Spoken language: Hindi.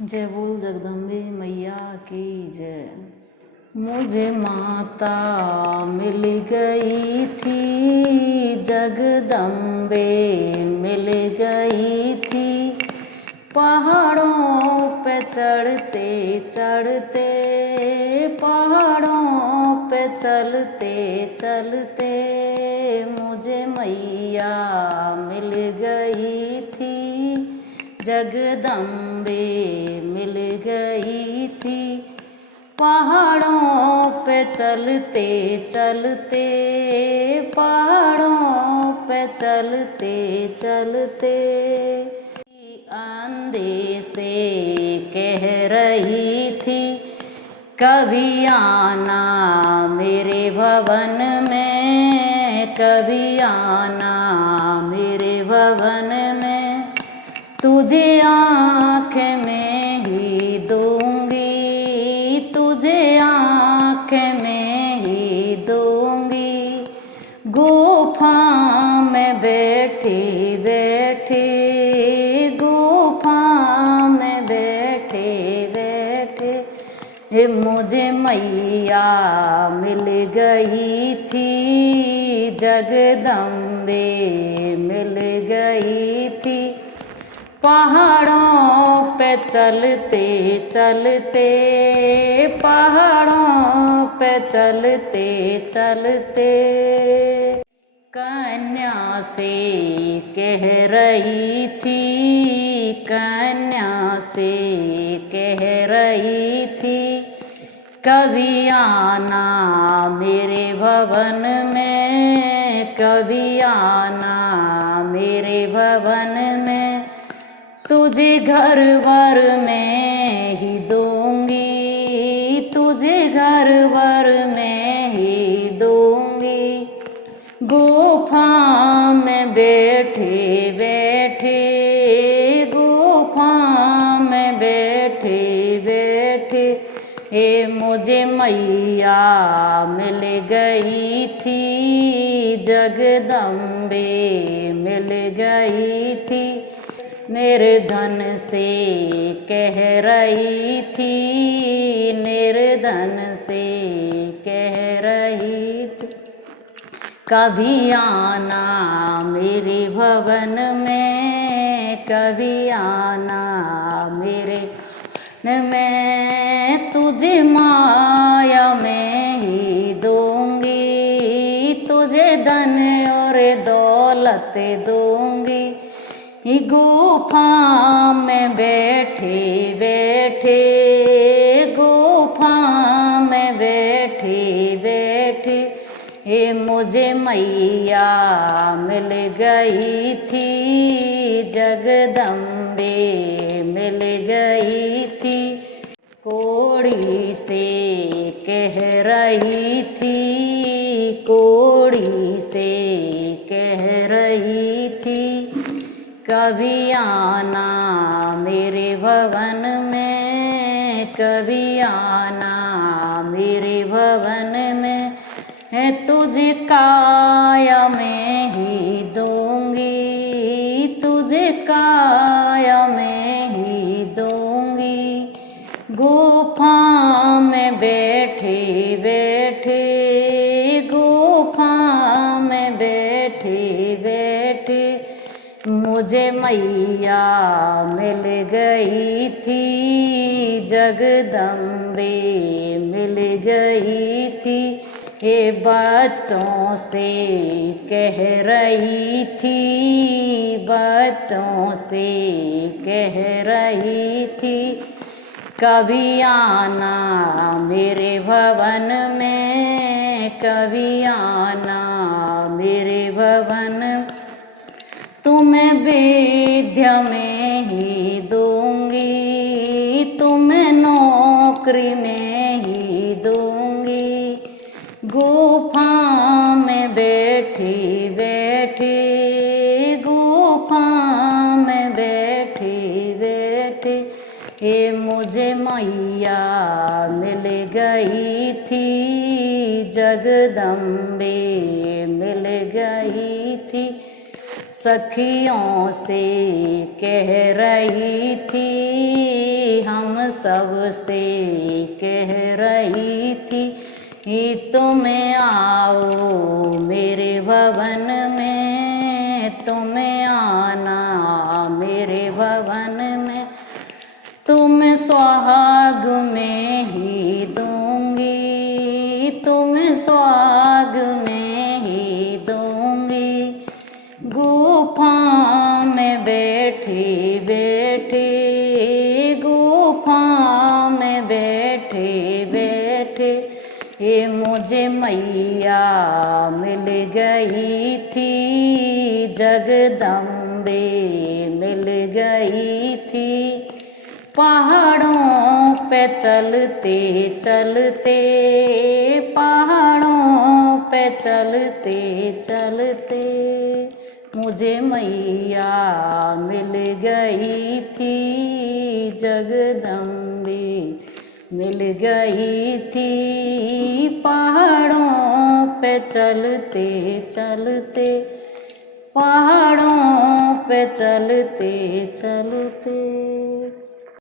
जय बोल जगदम्बे मैया की जय। मुझे माता मिल गई थी, जगदम्बे मिल गई थी। पहाड़ों पे चढ़ते चढ़ते, पहाड़ों पे चलते चलते, मुझे मैया मिल गई थी, जगदम्बे मिल गई थी। पहाड़ों पे चलते चलते, पहाड़ों पे चलते चलते, अंधे से कह रही थी, कभी आना मेरे भवन में, कभी आना मेरे भवन में, तुझे आँख में ही दूंगी, तुझे आँख में ही दूंगी। गुफा में बैठी बैठी, गुफा में बैठे बैठे, मुझे मैया मिल गई थी, जगदम्बे मिल गई थी। पहाड़ों पे चलते चलते, पहाड़ों पे चलते चलते, कन्या से कह रही थी, कन्या से कह रही थी, कभी आना मेरे भवन में, कभी आना मेरे भवन में, तुझे घर वर में ही दूंगी, तुझे घर वर में ही दूंगी। गुफा में बैठे बैठे, गुफा में बैठे बैठे, मुझे मैया मिल गई थी, जगदम्बे मिल गई थी। निर्धन से कह रही थी, निर्धन से कह रही थी, कभी आना मेरे भवन में, कभी आना मेरे भवन में, तुझे माया में ही दूंगी, तुझे धन और दौलत दूंगी। गुफा में बैठे बैठे, गुफा में बैठे बैठे, मुझे मैया मिल गई थी, जगदम्बे मिल गई थी। कोड़ी से कह रही थी, कोड़ी से कह रही थी, कभी आना मेरे भवन में, कभी आना मेरे भवन में, है तुझे काया में ही दूंगी, तुझे काया में ही दूंगी। गुफा में बैठे बैठे, गुफा में बैठे बैठे, मुझे मैया मिल गई थी, जगदम्बे मिल गई थी। बच्चों से कह रही थी, बच्चों से कह रही थी, कभी आना मेरे भवन में, कभी आना मेरे भवन, तुम्हें विद्या में ही दूंगी, तुम्हें नौकरी में ही दूंगी। गुफा में बैठी बैठी, गुफा में बैठी बैठी, मुझे मैया मिल गई थी, जगदम्बे मिल गई थी। सखियों से कह रही थी, सबसे कह रही थी कि तुम आओ मेरे भवन में, तुम आना मेरे भवन में, तुम सुहाग में ही दूंगी, तुम सुहाग में ही दूंगी। गुफा में बैठी बैठी, गुफा में बैठे बैठे ये मुझे मैया मिल गई थी, जगदम्बे मिल गई थी। पहाड़ों पे चलते चलते, पहाड़ों पे चलते चलते मुझे मैया मिल गई थी, जगदम्बे मिल गई थी। पहाड़ों पे चलते चलते, पहाड़ों पे चलते चलते।